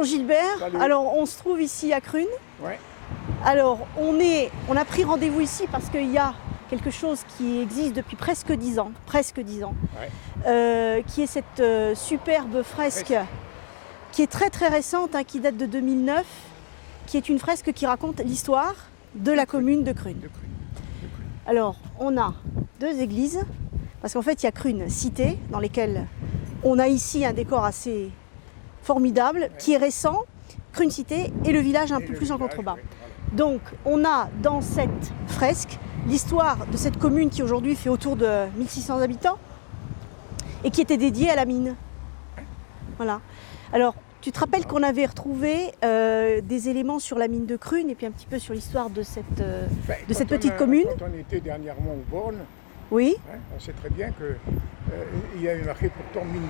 Bonjour Gilbert. Salut. Alors on se trouve ici à Crune. Ouais. Alors on a pris rendez-vous ici parce qu'il y a quelque chose qui existe depuis presque 10 ans, Ouais. qui est cette superbe fresque qui est très très récente, qui date de 2009, qui est une fresque qui raconte l'histoire de la commune de Crune. Alors on a deux églises, parce qu'en fait il y a Crune cité, dans lesquelles on a ici un décor assez formidable, qui est récent, Crune cité, et le village un peu plus en contrebas. Ouais, voilà. Donc on a dans cette fresque l'histoire de cette commune qui aujourd'hui fait autour de 1600 habitants et qui était dédiée à la mine. Voilà. Alors tu te rappelles qu'on avait retrouvé des éléments sur la mine de Crune et puis un petit peu sur l'histoire de cette petite commune. Quand on était dernièrement au Born, Oui, on sait très bien qu'il y avait marqué pourtant mine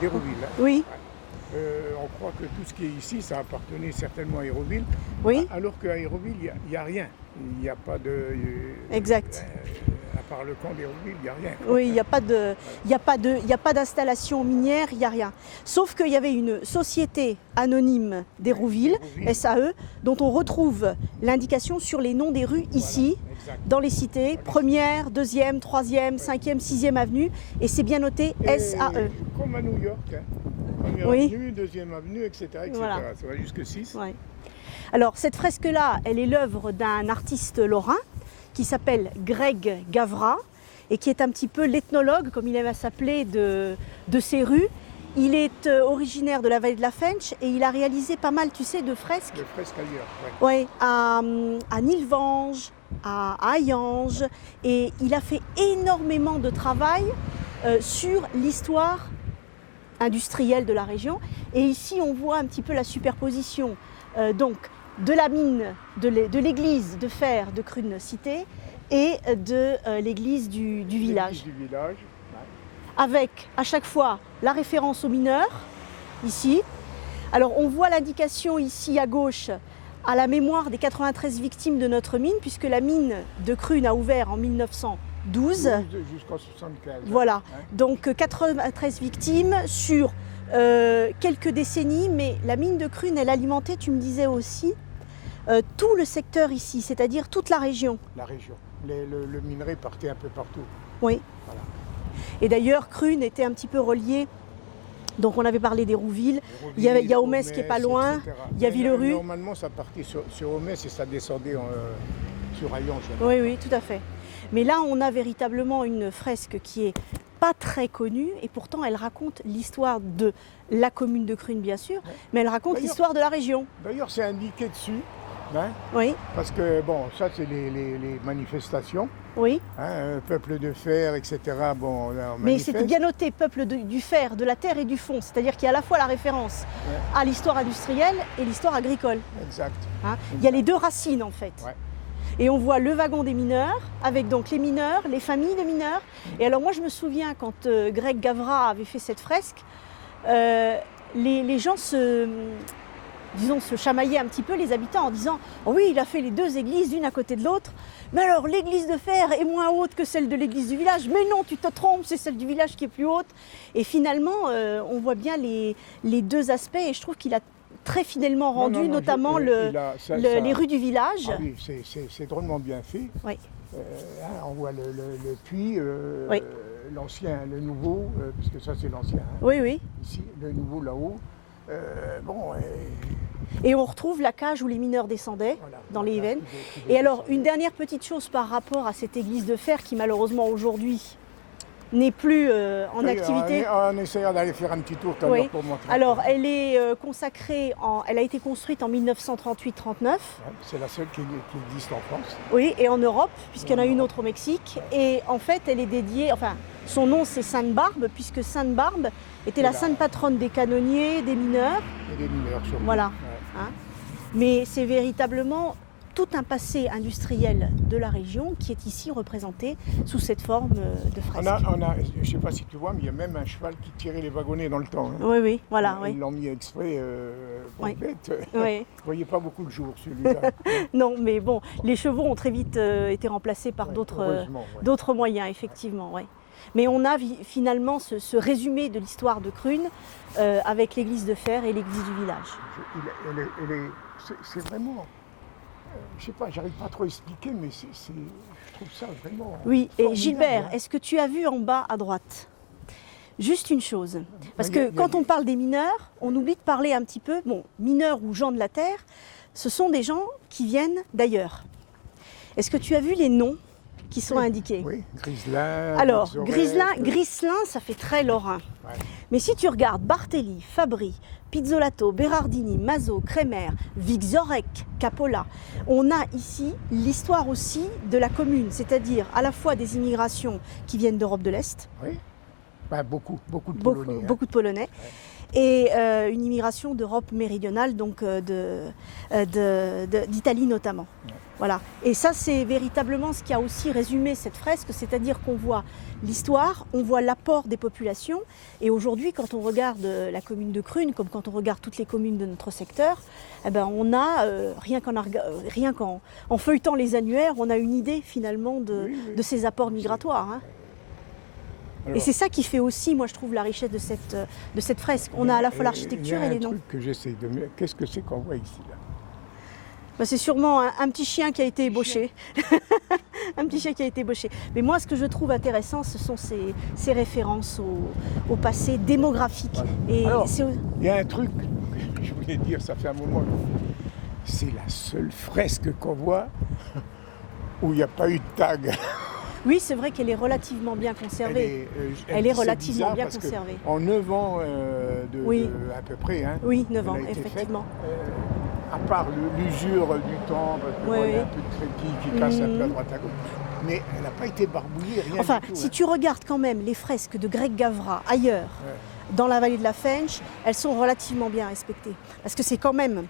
d'Hérouville. oui, On croit que tout ce qui est ici, ça appartenait certainement à Hérouville, oui, alors qu'à Hérouville, il n'y a rien. Il n'y a pas de... exact. À part le camp d'Hérouville, il n'y a rien. Oui, il n'y a pas d'installation minière, il n'y a rien. Sauf qu'il y avait une société anonyme d'Hérouville, Hérouville. SAE, dont on retrouve l'indication sur les noms des rues ici, Exact. dans les cités, première, deuxième, troisième, cinquième, sixième avenue, et c'est bien noté Et SAE. Comme à New York, première Oui. avenue, deuxième avenue, etc. Voilà. Ça va jusque 6. Ouais. Alors cette fresque-là, elle est l'œuvre d'un artiste lorrain qui s'appelle Greg Gavra et qui est un petit peu l'ethnologue, comme il aime à s'appeler, de ces rues. Il est originaire de la vallée de la Fench et il a réalisé pas mal, tu sais, de fresques. Le fresque ailleurs. Ouais, à Nilvange, à Hayange, et il a fait énormément de travail sur l'histoire industrielle de la région. Et ici, on voit un petit peu la superposition donc de la mine, de l'église de fer de Crune cité et de l'église du village. Du village. Avec à chaque fois la référence aux mineurs, ici. Alors on voit l'indication ici à gauche à la mémoire des 93 victimes de notre mine, puisque la mine de Crune a ouvert en 1912. Jusqu'en 75. Voilà, Hein. donc 93 victimes sur quelques décennies, mais la mine de Crune, elle alimentait, tu me disais aussi, tout le secteur ici, c'est-à-dire toute la région. La région. Le minerai partait un peu partout. Oui. Voilà. Et d'ailleurs, Crune était un petit peu reliée. Donc on avait parlé d'Hérouville, il y a Homès qui est pas loin, etc. il y a Villerue. Normalement, ça partait sur Homès et ça descendait sur Hayange. Oui, oui, tout à fait. Mais là, on a véritablement une fresque qui est pas très connue et pourtant elle raconte l'histoire de la commune de Crune, bien sûr, mais elle raconte D'ailleurs- l'histoire de la région. D'ailleurs, c'est indiqué dessus. Hein, Oui, parce que, bon, ça, c'est les manifestations. oui. Peuple de fer, etc. Bon, là, on Mais manifeste. c'était bien noté, peuple du fer, de la terre et du fond. C'est-à-dire qu'il y a à la fois la référence à l'histoire industrielle et l'histoire agricole. Exact. Il y a les deux racines en fait. Ouais. Et on voit le wagon des mineurs, avec donc les mineurs, les familles de mineurs. Et alors moi je me souviens quand Greg Gavra avait fait cette fresque, les gens se chamaillaient un petit peu, les habitants, en disant « Oh oui, il a fait les deux églises, l'une à côté de l'autre. Mais alors l'église de fer est moins haute que celle de l'église du village. Mais non, tu te trompes, c'est celle du village qui est plus haute. » Et finalement, on voit bien les deux aspects et je trouve qu'il a très fidèlement rendu, notamment les rues du village. Ah oui, c'est drôlement bien fait. Oui. On voit le puits, Oui. l'ancien, le nouveau, puisque ça c'est l'ancien. Hein. Oui, oui. Ici, le nouveau là-haut. Et on retrouve la cage où les mineurs descendaient, Voilà, dans la les cage Yévennes. qui Et alors, descendait. une dernière petite chose par rapport à cette église de fer qui malheureusement aujourd'hui n'est plus en Oui, activité. On essaiera d'aller faire un petit tour tout à Oui. l'heure pour montrer. Alors, elle est consacrée, elle a été construite en 1938-39, Ouais, c'est la seule qui existe en France. oui, et en Europe, puisqu'il y en a une autre au Mexique. Et en fait, elle est dédiée, enfin, son nom c'est Sainte-Barbe, puisque Sainte-Barbe était la sainte patronne des canonniers, des mineurs. Et des mineurs surtout. Voilà. Ouais. Hein. Mais c'est véritablement tout un passé industriel de la région qui est ici représenté sous cette forme de fresque. Je ne sais pas si tu vois, mais il y a même un cheval qui tirait les wagonnets dans le temps. Hein. Oui, oui, voilà. Ils Oui. l'ont mis exprès pour Oui. bête. Oui. Je ne voyais pas beaucoup le jour celui-là. Non, mais bon, les chevaux ont très vite été remplacés par Ouais, d'autres heureusement, ouais. d'autres moyens, effectivement. Ouais. Mais on a finalement ce résumé de l'histoire de Crune avec l'église de Fer et l'église du village. C'est vraiment, je sais pas, j'arrive pas trop à expliquer, mais je trouve ça vraiment. Oui, et formidable, Gilbert, hein. est-ce que tu as vu en bas à droite? Juste une chose, parce que quand on parle des mineurs, on oublie de parler un petit peu, bon, mineurs ou gens de la terre, ce sont des gens qui viennent d'ailleurs. Est-ce que tu as vu les noms qui sont indiqués? Oui, Griselin. Alors, Morzorette, Griselin, ça fait très lorrain. Ouais. Mais si tu regardes Bartelli, Fabri, Pizzolato, Berardini, Mazo, Kremer, Vixorek, Capola, on a ici l'histoire aussi de la commune, c'est-à-dire à la fois des immigrations qui viennent d'Europe de l'Est, Oui, ben, beaucoup de Polonais. hein. beaucoup de Polonais, et une immigration d'Europe méridionale, donc d'Italie notamment. Ouais. Voilà. Et ça, c'est véritablement ce qui a aussi résumé cette fresque, c'est-à-dire qu'on voit l'histoire, on voit l'apport des populations. Et aujourd'hui, quand on regarde la commune de Crune, comme quand on regarde toutes les communes de notre secteur, eh ben, on a, rien qu'en feuilletant les annuaires, on a une idée finalement de ces apports migratoires. hein. Alors, Et c'est ça qui fait aussi, moi je trouve, la richesse de cette fresque. On a à la fois l'architecture et les noms. Il y a un truc que j'essaie de me... Qu'est-ce que c'est qu'on voit ici là? Bah, c'est sûrement un petit chien qui a été ébauché. Un petit chien qui a été ébauché. Mais moi, ce que je trouve intéressant, ce sont ces références au passé démographique. Voilà. Et Alors, c'est il y a un truc que je voulais dire, ça fait un moment. C'est la seule fresque qu'on voit où il n'y a pas eu de tag. Oui, c'est vrai qu'elle est relativement bien conservée. Elle est c'est relativement bizarre bien parce que conservée. En 9 ans Oui. à peu près, hein, Oui, 9 elle ans, a été effectivement. faite, à part l'usure du temps, parce que Oui, bon, il y a oui. un peu de crépi qui casse un peu à droite à gauche. Mais elle n'a pas été barbouillée, rien Enfin, du tout. si hein. tu regardes quand même les fresques de Greg Gavra ailleurs, Ouais. dans la vallée de la Fench, elles sont relativement bien respectées. Parce que c'est quand même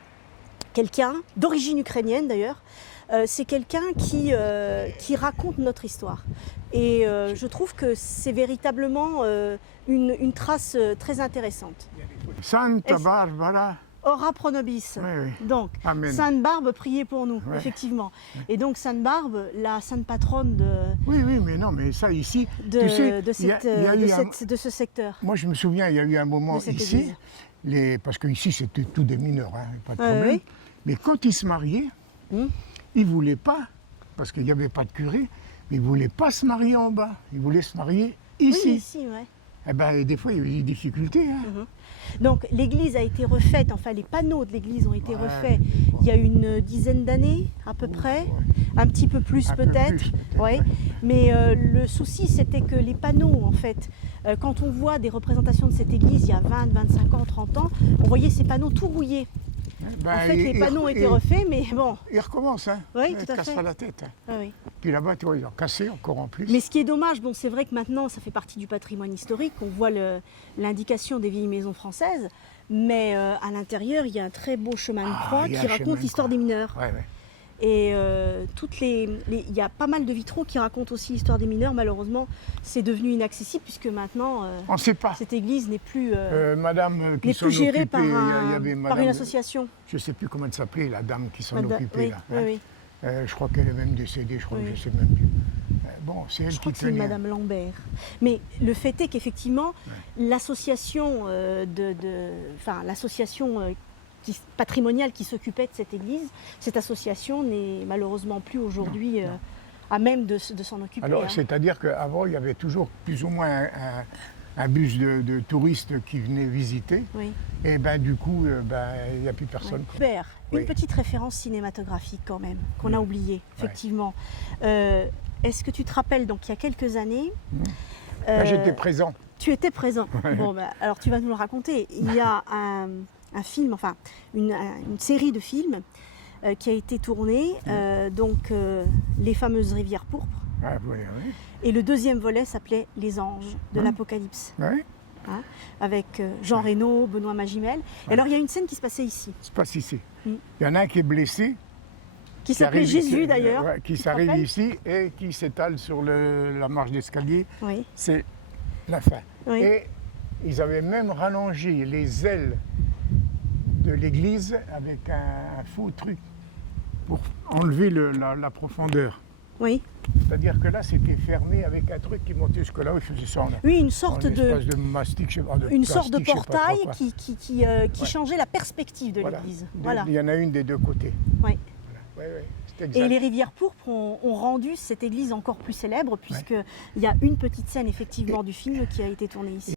quelqu'un, d'origine ukrainienne d'ailleurs, c'est quelqu'un qui raconte notre histoire. Et je trouve que c'est véritablement une trace très intéressante. Santa Est-ce- Barbara. Ora pro nobis. Oui, oui. Donc, Amen. Sainte Barbe, priez pour nous, Ouais. effectivement. Et donc, Sainte Barbe, la sainte patronne Oui, mais non, mais ça ici, de, tu sais, de, il y a- cette, il y a de eu cette- de ce secteur. moi je me souviens, il y a eu un moment De cette ici, église. parce qu'ici c'était tout des mineurs, hein, pas de Ouais, problème. oui. Mais quand ils se mariaient, Hum. ils ne voulaient pas, parce qu'il n'y avait pas de curé, mais ils ne voulaient pas se marier en bas, ils voulaient se marier ici. Oui, ici, ouais. Eh ben, des fois, il y a eu des difficultés. hein. Donc l'église a été refaite, enfin les panneaux de l'église ont été Ouais. refaits il y a une dizaine d'années à peu près, un petit peu plus Un peu peut-être. plus, peut-être, Ouais. ouais. Mais le souci c'était que les panneaux en fait, quand on voit des représentations de cette église il y a 20, 25 ans, 30 ans, on voyait ces panneaux tout rouillés. Ben, En fait les ils- panneaux ont ils- été refaits mais bon, Ils recommencent, hein. Oui, Ils tout te à cassent fait. pas la tête. hein. ah oui. Puis là-bas, tu vois, ils ont cassé encore en plus. Mais ce qui est dommage, bon, c'est vrai que maintenant, ça fait partie du patrimoine historique, on voit l'indication des vieilles maisons françaises, mais à l'intérieur, il y a un très beau chemin de croix il y a qui un chemin raconte de l'histoire croix. des mineurs. Ouais, ouais. Et il y a pas mal de vitraux qui racontent aussi l'histoire des mineurs. Malheureusement, c'est devenu inaccessible puisque maintenant, On ne sait pas. cette église n'est plus, Madame qui n'est s'en plus gérée occupait, par, il y avait par Madame, une association. je ne sais plus comment elle s'appelait, la dame qui s'en Madame- occupait oui, là. oui, hein. oui. Je crois qu'elle est même décédée, je crois, Oui. je ne sais même plus. Bon, c'est elle Je crois qui que c'est tenait. Madame Lambert. Mais le fait est qu'effectivement, l'association enfin, l'association patrimoniale qui s'occupait de cette église, cette association n'est malheureusement plus aujourd'hui à même de s'en occuper. Alors, hein. c'est-à-dire qu'avant, il y avait toujours plus ou moins un bus de touristes qui venaient visiter. Oui. Et ben du coup, il n'y a plus personne. quoi. Hubert, Oui. une petite référence cinématographique quand même, qu'on a oubliée, effectivement. Est-ce que tu te rappelles, donc il y a quelques années, Là, j'étais présent. tu étais présent. Bon, alors tu vas nous le raconter. Il y a un film, enfin une série de films qui a été tournée, Les fameuses rivières pourpres. Ah, oui, oui. Et le deuxième volet s'appelait Les anges de l'Apocalypse, Ouais, avec Jean Reno, Benoît Magimel. Et alors il y a une scène qui se passait ici, c'est pas si c'est. Mm. Il y en a un qui est blessé. qui s'appelait arrive- Jésus qui- d'ailleurs. ouais, qui Tu te s'arrive rappelles ici et qui s'étale sur la marche d'escalier. Oui, C'est la fin. oui. Et ils avaient même rallongé les ailes de l'église avec un faux truc pour enlever la profondeur. Oui. C'est-à-dire que là, c'était fermé avec un truc qui montait jusque là, où ils faisaient ça en Oui, une sorte en de, espèce de mastic, je sais pas, de une sorte de plastique, je sais pas trop portail quoi. qui changeait la perspective de Voilà. l'église. Des- Voilà. Il y en a une des deux côtés. Ouais. Voilà. Ouais, c'est Et exact. les rivières pourpres ont rendu cette église encore plus célèbre, puisqu'il y a une petite scène effectivement du film qui a été tournée ici.